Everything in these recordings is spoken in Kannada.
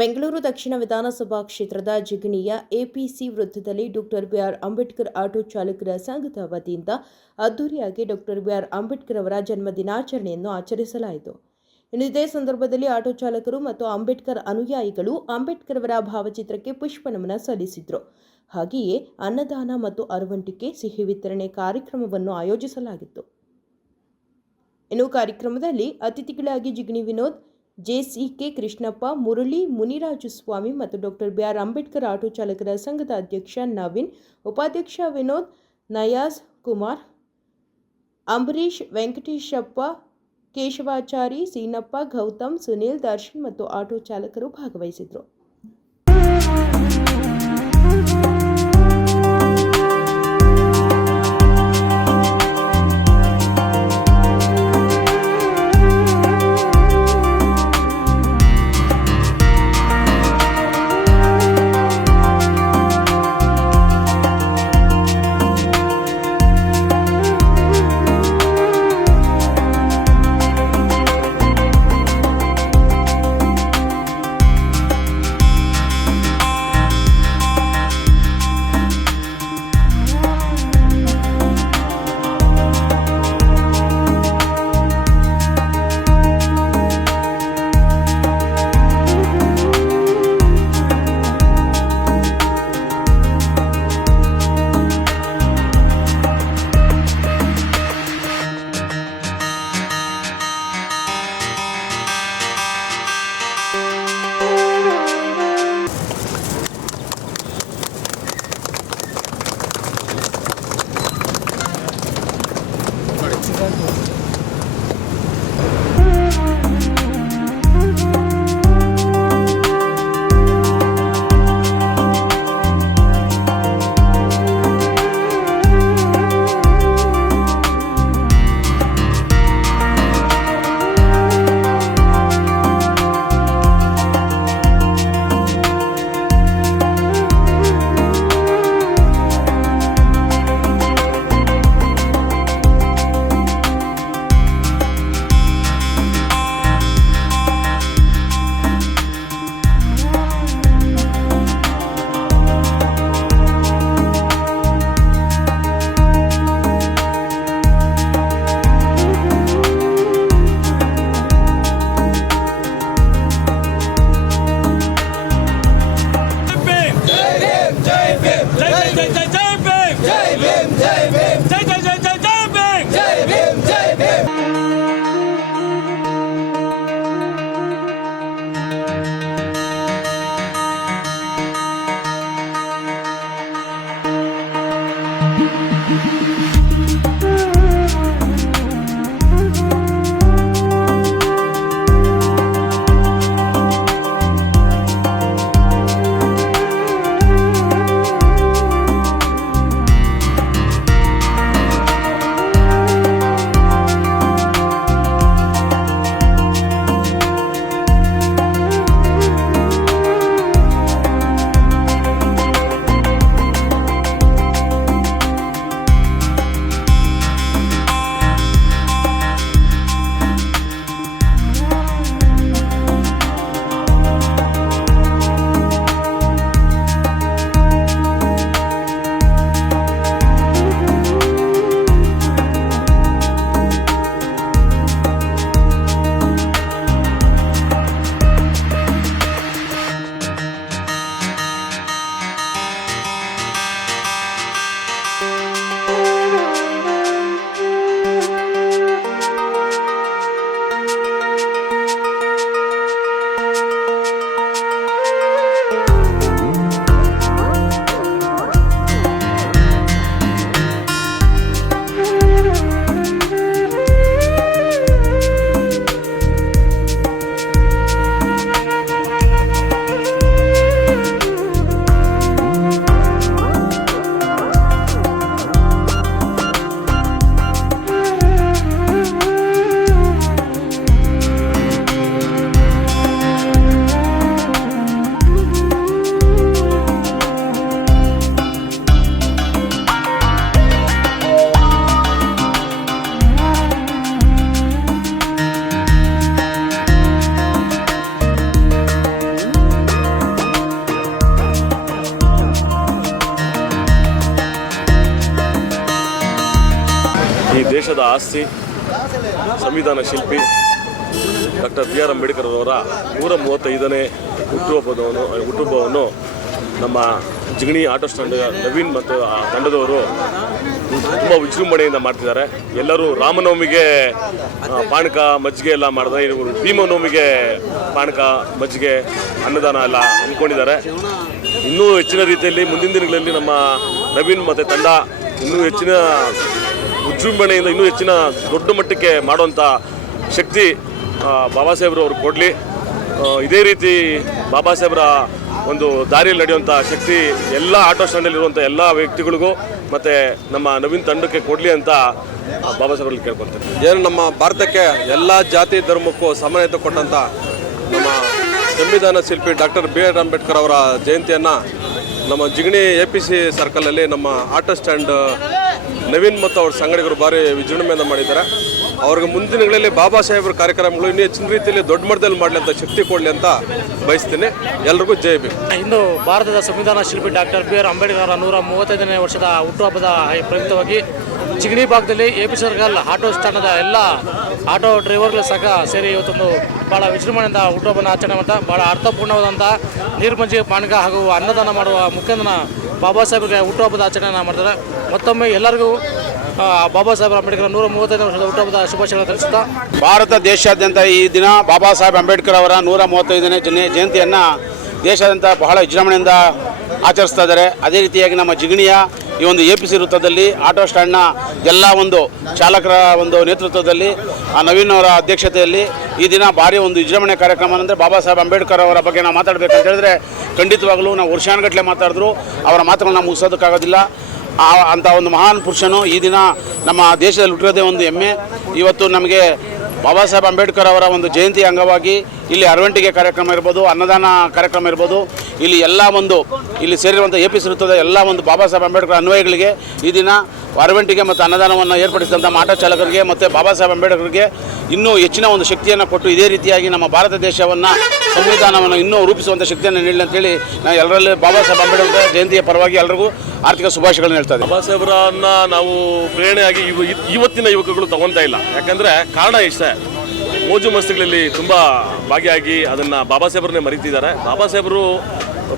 ಬೆಂಗಳೂರು ದಕ್ಷಿಣ ವಿಧಾನಸಭಾ ಕ್ಷೇತ್ರದ ಜಿಗಣಿಯ ಎಪಿಸಿ ವೃತ್ತದಲ್ಲಿ ಡಾಕ್ಟರ್ ಬಿಆರ್ ಅಂಬೇಡ್ಕರ್ ಆಟೋ ಚಾಲಕರ ಸಂಘದ ವತಿಯಿಂದ ಅದ್ದೂರಿಯಾಗಿ ಡಾಕ್ಟರ್ ಬಿಆರ್ ಅಂಬೇಡ್ಕರ್ ಅವರ ಜನ್ಮದಿನಾಚರಣೆಯನ್ನು ಆಚರಿಸಲಾಯಿತು. ಇದೇ ಸಂದರ್ಭದಲ್ಲಿ ಆಟೋ ಚಾಲಕರು ಮತ್ತು ಅಂಬೇಡ್ಕರ್ ಅನುಯಾಯಿಗಳು ಅಂಬೇಡ್ಕರ್ ಅವರ ಭಾವಚಿತ್ರಕ್ಕೆ ಪುಷ್ಪನಮನ ಸಲ್ಲಿಸಿದರು. ಹಾಗೆಯೇ ಅನ್ನದಾನ ಮತ್ತು ಅರವಂಟಿಕೆ ಸಿಹಿ ವಿತರಣೆ ಕಾರ್ಯಕ್ರಮವನ್ನು ಆಯೋಜಿಸಲಾಗಿತ್ತು. ಇನ್ನು ಕಾರ್ಯಕ್ರಮದಲ್ಲಿ ಅತಿಥಿಗಳಾಗಿ ಜಿಗಣಿ ವಿನೋದ್, ಜೆಸಿಕೆ ಕೃಷ್ಣಪ್ಪ, ಮುರಳಿ, ಮುನಿರಾಜು ಸ್ವಾಮಿ ಮತ್ತು ಡಾಕ್ಟರ್ ಬಿಆರ್ ಅಂಬೇಡ್ಕರ್ ಆಟೋ ಚಾಲಕರ ಸಂಘದ ಅಧ್ಯಕ್ಷ ನವೀನ್, ಉಪಾಧ್ಯಕ್ಷ ವಿನೋದ್, ನಯಾಜ್ ಕುಮಾರ್, ಅಂಬರೀಶ್, ವೆಂಕಟೇಶಪ್ಪ, ಕೇಶವಾಚಾರಿ, ಸೀನಪ್ಪ, ಗೌತಮ್, ಸುನೀಲ್, ದರ್ಶನ್ ಮತ್ತು ಆಟೋ ಚಾಲಕರು ಭಾಗವಹಿಸಿದರು. ದೇಶದ ಆಸ್ತಿ, ಸಂವಿಧಾನ ಶಿಲ್ಪಿ ಡಾಕ್ಟರ್ ಬಿ ಆರ್ ಅಂಬೇಡ್ಕರ್ ಅವರ 135ನೇ ಹುಟ್ಟುಹಬ್ಬವನ್ನು ನಮ್ಮ ಜಿಗಣಿ ಆಟೋ ಸ್ಟ್ಯಾಂಡ್ ನವೀನ್ ಮತ್ತು ಆ ತಂಡದವರು ತುಂಬ ವಿಜೃಂಭಣೆಯಿಂದ ಮಾಡ್ತಿದ್ದಾರೆ. ಎಲ್ಲರೂ ರಾಮನವಮಿಗೆ ಪಾನಕ ಮಜ್ಜಿಗೆ ಎಲ್ಲ ಮಾಡಿದ್ರೆ, ಇವರು ಭೀಮನವಮಿಗೆ ಪಾನಕ ಮಜ್ಜಿಗೆ ಅನ್ನದಾನ ಎಲ್ಲ ಹಮ್ಮಿಕೊಂಡಿದ್ದಾರೆ. ಇನ್ನೂ ಹೆಚ್ಚಿನ ರೀತಿಯಲ್ಲಿ ಮುಂದಿನ ದಿನಗಳಲ್ಲಿ ನಮ್ಮ ನವೀನ್ ಮತ್ತು ತಂಡ ಇನ್ನೂ ಹೆಚ್ಚಿನ ವಿಜೃಂಭಣೆಯಿಂದ ಇನ್ನೂ ಹೆಚ್ಚಿನ ದೊಡ್ಡ ಮಟ್ಟಕ್ಕೆ ಮಾಡುವಂಥ ಶಕ್ತಿ ಬಾಬಾ ಸಾಹೇಬ್ರು ಅವ್ರಿಗೆ ಕೊಡಲಿ. ಇದೇ ರೀತಿ ಬಾಬಾ ಸಾಹೇಬ್ರ ಒಂದು ದಾರಿಯಲ್ಲಿ ನಡೆಯುವಂಥ ಶಕ್ತಿ ಎಲ್ಲ ಆಟೋ ಸ್ಟ್ಯಾಂಡಲ್ಲಿರುವಂಥ ಎಲ್ಲ ವ್ಯಕ್ತಿಗಳಿಗೂ ಮತ್ತು ನಮ್ಮ ನವೀನ್ ತಂಡಕ್ಕೆ ಕೊಡಲಿ ಅಂತ ಬಾಬಾ ಸಾಹೇಬ್ರಲ್ಲಿ ಕೇಳ್ಕೊಳ್ತೇನೆ. ಏನು ನಮ್ಮ ಭಾರತಕ್ಕೆ ಎಲ್ಲ ಜಾತಿ ಧರ್ಮಕ್ಕೂ ಸಮಾನತೆ ಕೊಟ್ಟಂಥ ನಮ್ಮ ಸಂವಿಧಾನ ಶಿಲ್ಪಿ ಡಾಕ್ಟರ್ ಬಿ ಆರ್ ಅಂಬೇಡ್ಕರ್ ಅವರ ಜಯಂತಿಯನ್ನು ನಮ್ಮ ಜಿಗಣಿ APC ಸರ್ಕಲಲ್ಲಿ ನಮ್ಮ ಆಟೋ ಸ್ಟ್ಯಾಂಡ್ ನವೀನ್ ಮತ್ತು ಅವ್ರ ಸಂಗಡಿಗರು ಭಾರಿ ವಿಜೃಂಭಣೆಯಿಂದ ಮಾಡಿದ್ದಾರೆ. ಅವ್ರಿಗೆ ಮುಂದಿನ ದಿನಗಳಲ್ಲಿ ಬಾಬಾ ಸಾಹೇಬ್ರ ಕಾರ್ಯಕ್ರಮಗಳು ಇನ್ನೂ ಹೆಚ್ಚಿನ ರೀತಿಯಲ್ಲಿ ದೊಡ್ಡ ಮಟ್ಟದಲ್ಲಿ ಮಾಡಲಿ ಅಂತ ಶಕ್ತಿ ಕೊಡಲಿ ಅಂತ ಬಯಸ್ತೀನಿ. ಎಲ್ರಿಗೂ ಜೈ ಭೀಮ್. ಇಂದು ಭಾರತದ ಸಂವಿಧಾನ ಶಿಲ್ಪಿ ಡಾಕ್ಟರ್ ಬಿ ಆರ್ ಅಂಬೇಡ್ಕರ್ ಅವರ 135ನೇ ವರ್ಷದ ಹುಟ್ಟುಹಬ್ಬದ ಪ್ರಯುಕ್ತವಾಗಿ ಜಿಗಣಿ ಭಾಗದಲ್ಲಿ APC ಸರ್ಕಲ್ ಆಟೋ ಸ್ಟ್ಯಾಂಡದ ಎಲ್ಲ ಆಟೋ ಡ್ರೈವರ್ಗಳು ಸಹ ಸೇರಿ ಇವತ್ತೊಂದು ಭಾಳ ವಿಜೃಂಭಣೆಯಿಂದ ಹುಟ್ಟುಹಬ್ಬನ ಆಚರಣೆ ಮಾಡ್ತಾ ಭಾಳ ಅರ್ಥಪೂರ್ಣವಾದಂಥ ನೀರು ಮಜ್ಜಿಗೆ ಪಾನಕ ಹಾಗೂ ಅನ್ನದಾನ ಮಾಡುವ ಮುಖೇನ ಬಾಬಾ ಸಾಹೇಬ್ರಿಗೆ ಹುಟ್ಟುಹಬ್ಬದ ಆಚರಣೆ ಮಾಡ್ತಾರೆ. ಮತ್ತೊಮ್ಮೆ ಎಲ್ಲರಿಗೂ ಬಾಬಾ ಸಾಹೇಬ್ ಅಂಬೇಡ್ಕರ್ 135ನೇ ವರ್ಷದ ಹುಟ್ಟುಹಬ್ಬದ ಶುಭಾಶಯಗಳನ್ನು ತಿಳಿಸುತ್ತಾ ಭಾರತ ದೇಶಾದ್ಯಂತ ಈ ದಿನ ಬಾಬಾ ಸಾಹೇಬ್ ಅಂಬೇಡ್ಕರ್ ಅವರ 135ನೇ ಜಯಂತಿಯನ್ನು ದೇಶಾದ್ಯಂತ ಬಹಳ ವಿಜೃಂಭಣೆಯಿಂದ ಆಚರಿಸ್ತಾ ಇದ್ದಾರೆ. ಅದೇ ರೀತಿಯಾಗಿ ನಮ್ಮ ಜಿಗಣಿಯ ಈ ಒಂದು APC ವೃತ್ತದಲ್ಲಿ ಆಟೋ ಸ್ಟ್ಯಾಂಡ್ನ ಎಲ್ಲ ಒಂದು ಚಾಲಕರ ಒಂದು ನೇತೃತ್ವದಲ್ಲಿ ನವೀನ್ ಅವರ ಅಧ್ಯಕ್ಷತೆಯಲ್ಲಿ ಈ ದಿನ ಭಾರಿ ಒಂದು ವಿಜೃಂಭಣೆ ಕಾರ್ಯಕ್ರಮ ಅಂದರೆ ಬಾಬಾ ಸಾಹೇಬ್ ಅಂಬೇಡ್ಕರ್ ಅವರ ಬಗ್ಗೆ ನಾವು ಮಾತಾಡಬೇಕಂತ ಹೇಳಿದ್ರೆ ಖಂಡಿತವಾಗಲೂ ನಾವು ವರ್ಷಾನುಗಟ್ಟಲೆ ಮಾತಾಡಿದ್ರು ಅವರ ಮಾತುಗಳನ್ನ ಮುಗಿಸೋದಕ್ಕಾಗೋದಿಲ್ಲ. ಅಂಥ ಒಂದು ಮಹಾನ್ ಪುರುಷನು ಈ ದಿನ ನಮ್ಮ ದೇಶದಲ್ಲಿ ಹುಟ್ಟಿರೋದೇ ಒಂದು ಹೆಮ್ಮೆ. ಇವತ್ತು ನಮಗೆ ಬಾಬಾ ಸಾಹೇಬ್ ಅಂಬೇಡ್ಕರ್ ಅವರ ಒಂದು ಜಯಂತಿ ಅಂಗವಾಗಿ ಇಲ್ಲಿ ಅರವಂಟಿಗೆ ಕಾರ್ಯಕ್ರಮ ಇರ್ಬೋದು, ಅನ್ನದಾನ ಕಾರ್ಯಕ್ರಮ ಇರ್ಬೋದು, ಇಲ್ಲಿ ಸೇರಿರುವಂಥ APC ವೃತ್ತದ ಎಲ್ಲ ಒಂದು ಬಾಬಾ ಸಾಹೇಬ್ ಅಂಬೇಡ್ಕರ್ ಅನ್ವಯಗಳಿಗೆ ಈ ದಿನ ಅರವಂಟಿಗೆ ಮತ್ತು ಅನ್ನದಾನವನ್ನು ಏರ್ಪಡಿಸಿದಂಥ ಆಟೋ ಚಾಲಕರಿಗೆ ಮತ್ತು ಬಾಬಾ ಸಾಹೇಬ್ ಅಂಬೇಡ್ಕರ್ಗೆ ಇನ್ನೂ ಹೆಚ್ಚಿನ ಒಂದು ಶಕ್ತಿಯನ್ನು ಕೊಟ್ಟು ಇದೇ ರೀತಿಯಾಗಿ ನಮ್ಮ ಭಾರತ ದೇಶವನ್ನು ಸಂವಿಧಾನವನ್ನು ಇನ್ನೂ ರೂಪಿಸುವಂಥ ಶಕ್ತಿಯನ್ನು ನೀಡಲಿ ಅಂತೇಳಿ ನಾನು ಎಲ್ಲರಲ್ಲಿ ಬಾಬಾ ಸಾಹೇಬ್ ಅಂಬೇಡ್ಕರ್ ಜಯಂತಿಯ ಪರವಾಗಿ ಎಲ್ಲರಿಗೂ ಆರ್ಥಿಕ ಶುಭಾಶಯಗಳನ್ನು ಹೇಳ್ತಾ ಇದ್ದೀನಿ. ಬಾಬಾ ಸಾಹೇಬ್ರನ್ನ ನಾವು ಪ್ರೇರಣೆಯಾಗಿ ಇವತ್ತಿನ ಯುವಕರುಗಳು ತಗೊತಾ ಇಲ್ಲ. ಯಾಕಂದರೆ ಕಾರಣ ಇಷ್ಟೇ, ಮೋಜು ಮಸ್ತಿಗಳಲ್ಲಿ ತುಂಬ ಭಾಗಿಯಾಗಿ ಅದನ್ನು ಬಾಬಾ ಸಾಹೇಬ್ರನ್ನೇ ಮರೀತಿದ್ದಾರೆ. ಬಾಬಾ ಸಾಹೇಬರು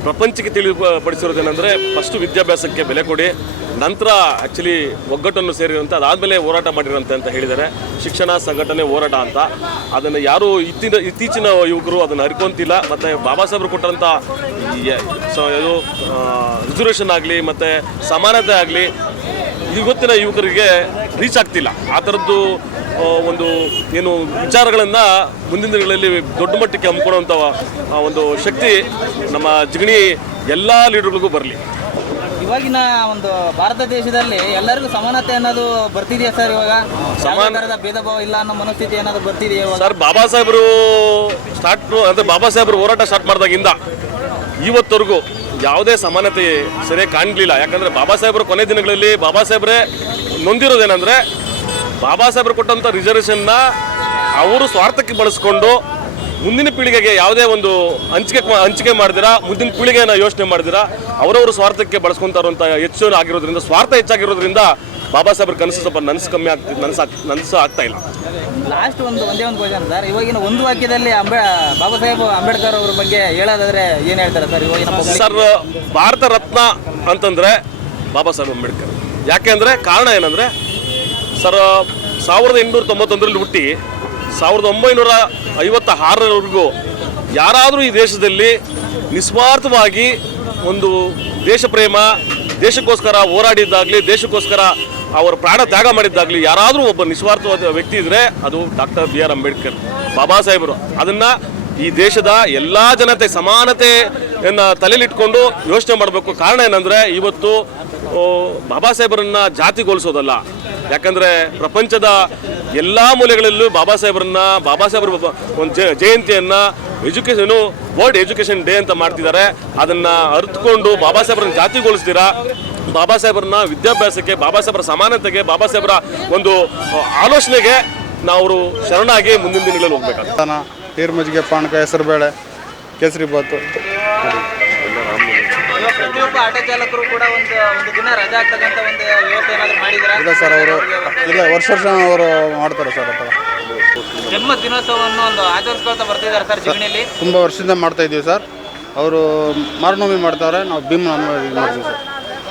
ಪ್ರಪಂಚಕ್ಕೆ ತಿಳಿಪಡಿಸಿರೋದೇನೆಂದರೆ ಫಸ್ಟು ವಿದ್ಯಾಭ್ಯಾಸಕ್ಕೆ ಬೆಲೆ ಕೊಡಿ, ನಂತರ ಆ್ಯಕ್ಚುಲಿ ಒಗ್ಗಟ್ಟನ್ನು ಸೇರಿರಂತೆ ಅದಾದಮೇಲೆ ಹೋರಾಟ ಮಾಡಿರಂತೆ ಅಂತ ಹೇಳಿದ್ದಾರೆ. ಶಿಕ್ಷಣ ಸಂಘಟನೆ ಹೋರಾಟ ಅಂತ ಅದನ್ನು ಯಾರು ಇತ್ತೀಚಿನ ಯುವಕರು ಅದನ್ನು ಅರಿಕೊಂತಿಲ್ಲ. ಮತ್ತು ಬಾಬಾ ಸಾಹೇಬರು ಕೊಟ್ಟಂಥ ಇದು ರಿಸರ್ವೇಷನ್ ಆಗಲಿ ಮತ್ತು ಸಮಾನತೆ ಆಗಲಿ ಇವತ್ತಿನ ಯುವಕರಿಗೆ ರೀಚ್ ಆಗ್ತಿಲ್ಲ. ಆ ಥರದ್ದು ಒಂದು ಏನು ವಿಚಾರಗಳನ್ನು ಮುಂದಿನ ದಿನಗಳಲ್ಲಿ ದೊಡ್ಡ ಮಟ್ಟಕ್ಕೆ ಹಮ್ಮಿಕೊಳ್ಳುವಂಥ ಒಂದು ಶಕ್ತಿ ನಮ್ಮ ಜಿಗಣಿ ಎಲ್ಲ ಲೀಡರ್ಗಳಿಗೂ ಬರಲಿ. ಇವಾಗಿನ ಒಂದು ಭಾರತ ದೇಶದಲ್ಲಿ ಎಲ್ಲರಿಗೂ ಸಮಾನತೆ ಅನ್ನೋದು ಬರ್ತಿದೆಯಾ ಸರ್? ಇವಾಗ ಸಮಾನದ ಭೇದ ಭಾವ ಇಲ್ಲ ಅನ್ನೋ ಮನಸ್ಥಿತಿ ಏನಾದ್ರು ಬರ್ತಿದೆಯಾ ಸರ್? ಬಾಬಾ ಸಾಹೇಬರು ಬಾಬಾ ಸಾಹೇಬರು ಹೋರಾಟ ಸ್ಟಾರ್ಟ್ ಮಾಡಿದಾಗಿಂದ ಇವತ್ತವರೆಗೂ ಯಾವುದೇ ಸಮಾನತೆ ಸರಿಯಾಗಿ ಕಾಣಲಿಲ್ಲ. ಯಾಕಂದರೆ ಬಾಬಾ ಸಾಹೇಬರ ಕೊನೆ ದಿನಗಳಲ್ಲಿ ಬಾಬಾ ಸಾಹೇಬ್ರೆ ನೊಂದಿರೋದೇನೆಂದರೆ ಬಾಬಾ ಸಾಹೇಬರು ಕೊಟ್ಟಂಥ ರಿಸರ್ವೇಷನ್ನ ಅವರು ಸ್ವಾರ್ಥಕ್ಕೆ ಬಳಸ್ಕೊಂಡು ಮುಂದಿನ ಪೀಳಿಗೆಗೆ ಯಾವುದೇ ಒಂದು ಹಂಚಿಕೆ ಮಾಡಿದಿರಾ, ಮುಂದಿನ ಪೀಳಿಗೆಯನ್ನು ಯೋಚನೆ ಮಾಡಿದಿರಾ, ಅವರವರು ಸ್ವಾರ್ಥಕ್ಕೆ ಬಳಸ್ಕೊತಾ ಇರುವಂಥ ಹೆಚ್ಚು ಆಗಿರೋದ್ರಿಂದ, ಸ್ವಾರ್ಥ ಹೆಚ್ಚಾಗಿರೋದ್ರಿಂದ ಬಾಬಾ ಸಾಹೇಬ್ರ ಕನಸು ಸ್ವಲ್ಪ ನನಸು ಆಗ್ತಾ ಇಲ್ಲ. ಲಾಸ್ಟ್ ಒಂದೇ ಒಂದು ಕ್ವಶನ್ ಸರ್, ಇವಾಗಿನ ಒಂದು ವಾಕ್ಯದಲ್ಲಿ ಬಾಬಾ ಸಾಹೇಬ್ ಅಂಬೇಡ್ಕರ್ ಅವ್ರ ಬಗ್ಗೆ ಹೇಳೋದಾದ್ರೆ ಏನು ಹೇಳ್ತಾರೆ ಸರ್? ಇವಾಗಿನ ಸರ್, ಭಾರತ ರತ್ನ ಅಂತಂದರೆ ಬಾಬಾ ಸಾಹೇಬ್ ಅಂಬೇಡ್ಕರ್. ಯಾಕೆ ಅಂದರೆ ಕಾರಣ ಏನಂದರೆ ಸರ್, 1891ರಲ್ಲಿ ಹುಟ್ಟಿ 1956ರವರೆಗೂ ಯಾರಾದರೂ ಈ ದೇಶದಲ್ಲಿ ನಿಸ್ವಾರ್ಥವಾಗಿ ಒಂದು ದೇಶ ಪ್ರೇಮ, ದೇಶಕ್ಕೋಸ್ಕರ ಹೋರಾಡಿದ್ದಾಗಲಿ, ದೇಶಕ್ಕೋಸ್ಕರ ಅವರ ಪ್ರಾಣ ತ್ಯಾಗ ಮಾಡಿದ್ದಾಗಲಿ ಯಾರಾದರೂ ಒಬ್ಬ ನಿಸ್ವಾರ್ಥವಾದ ವ್ಯಕ್ತಿ ಇದ್ದರೆ ಅದು ಡಾಕ್ಟರ್ ಬಿ ಆರ್ ಅಂಬೇಡ್ಕರ್, ಬಾಬಾ ಸಾಹೇಬರು. ಅದನ್ನು ಈ ದೇಶದ ಎಲ್ಲ ಜನತೆ ಸಮಾನತೆಯನ್ನು ತಲೆಯಲ್ಲಿಟ್ಕೊಂಡು ಯೋಚನೆ ಮಾಡಬೇಕು. ಕಾರಣ ಏನಂದರೆ ಇವತ್ತು ಬಾಬಾ ಸಾಹೇಬರನ್ನು ಜಾತಿಗೊಳಿಸೋದಲ್ಲ. ಯಾಕಂದರೆ ಪ್ರಪಂಚದ ಎಲ್ಲ ಮೂಲೆಗಳಲ್ಲೂ ಬಾಬಾ ಸಾಹೇಬರ ಒಂದು ಜಯಂತಿಯನ್ನು ವರ್ಲ್ಡ್ ಎಜುಕೇಷನ್ ಡೇ ಅಂತ ಮಾಡ್ತಿದ್ದಾರೆ. ಅದನ್ನು ಅರಿತುಕೊಂಡು ಬಾಬಾ ಸಾಹೇಬರನ್ನ ಜಾತಿಗೊಳಿಸ್ತೀರಾ, ಬಾಬಾ ಸಾಹೇಬರನ್ನ ವಿದ್ಯಾಭ್ಯಾಸಕ್ಕೆ, ಬಾಬಾ ಸಾಹೇಬರ ಸಮಾನತೆಗೆ, ಬಾಬಾ ಸಾಹೇಬರ ಒಂದು ಆಲೋಚನೆಗೆ ನಾವು ಶರಣಾಗಿ ಮುಂದಿನ ದಿನಗಳಲ್ಲಿ ಹೋಗ್ಬೇಕಾಗ್ತದೆ. ನೀರು ಮಜ್ಜಿಗೆ, ಪಾನಕ, ಹೆಸರು ಬೇಳೆ, ಕೇಸರಿ ಬಾತು. ಇವಾಗ ಪ್ರತಿಯೊಬ್ಬ ಆಟೋ ಚಾಲಕರು ಕೂಡ ಒಂದು ದಿನ ರಜಾ ಆಗ್ತಕ್ಕಂಥ ಒಂದು ವ್ಯವಸ್ಥೆ ಏನಾದ್ರು ಮಾಡಿದ್ದೀರಾ? ಇಲ್ಲ ಸರ್, ಅವರು ಇಲ್ಲ ವರ್ಷ ಅವರು ಮಾಡ್ತಾರೆ ಸರ್. ಆ ಥರ ಜನ್ಮ ದಿನೋತ್ಸವವನ್ನು ಒಂದು ಆಚರಿಸ್ಕೊಳ್ತಾ ಬರ್ತಿದ್ದಾರೆ ಸರ್ ಜಿಗಣಿಯಲ್ಲಿ. ತುಂಬ ವರ್ಷದಿಂದ ಮಾಡ್ತಾ ಇದ್ದೀವಿ ಸರ್. ಅವರು ಮಾರನವಮಿ ಮಾಡ್ತಾರೆ, ನಾವು ಭೀಮ ಮಾಡ್ತೀವಿ ಸರ್.